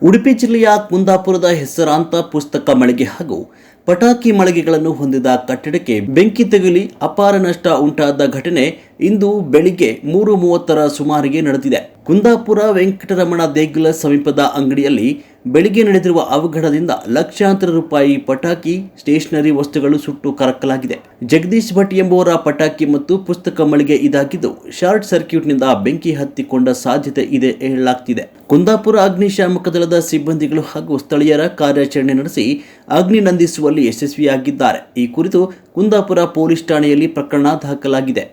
ಉಡುಪಿ ಜಿಲ್ಲೆಯ ಕುಂದಾಪುರದ ಹೆಸರಾಂತ ಪುಸ್ತಕ ಮಳಿಗೆ ಹಾಗೂ ಪಟಾಕಿ ಮಳಿಗೆಗಳನ್ನು ಹೊಂದಿದ ಕಟ್ಟಡಕ್ಕೆ ಬೆಂಕಿ ತಗುಲಿ ಅಪಾರ ನಷ್ಟ ಉಂಟಾದ ಘಟನೆ ಇಂದು ಬೆಳಿಗ್ಗೆ 3:30ರ ಸುಮಾರಿಗೆ ನಡೆದಿದೆ. ಕುಂದಾಪುರ ವೆಂಕಟರಮಣ ದೇಗುಲ ಸಮೀಪದ ಅಂಗಡಿಯಲ್ಲಿ ಬೆಳಿಗ್ಗೆ ನಡೆದಿರುವ ಅವಘಡದಿಂದ ಲಕ್ಷಾಂತರ ರೂಪಾಯಿ ಪಟಾಕಿ, ಸ್ಟೇಷನರಿ ವಸ್ತುಗಳು ಸುಟ್ಟು ಕರಕಲಾಗಿದೆ. ಜಗದೀಶ್ ಭಟ್ ಎಂಬುವರ ಪಟಾಕಿ ಮತ್ತು ಪುಸ್ತಕ ಮಳಿಗೆ ಇದಾಗಿದ್ದು, ಶಾರ್ಟ್ ಸರ್ಕ್ಯೂಟ್ನಿಂದ ಬೆಂಕಿ ಹತ್ತಿಕೊಂಡ ಸಾಧ್ಯತೆ ಇದೆ ಹೇಳಲಾಗ್ತಿದೆ. ಕುಂದಾಪುರ ಅಗ್ನಿಶಾಮಕ ದಳದ ಸಿಬ್ಬಂದಿಗಳು ಹಾಗೂ ಸ್ಥಳೀಯರ ಕಾರ್ಯಾಚರಣೆ ನಡೆಸಿ ಅಗ್ನಿ ನಂದಿಸುವಲ್ಲಿ ಯಶಸ್ವಿಯಾಗಿದ್ದಾರೆ. ಈ ಕುರಿತು ಕುಂದಾಪುರ ಪೊಲೀಸ್ ಠಾಣೆಯಲ್ಲಿ ಪ್ರಕರಣ ದಾಖಲಾಗಿದೆ.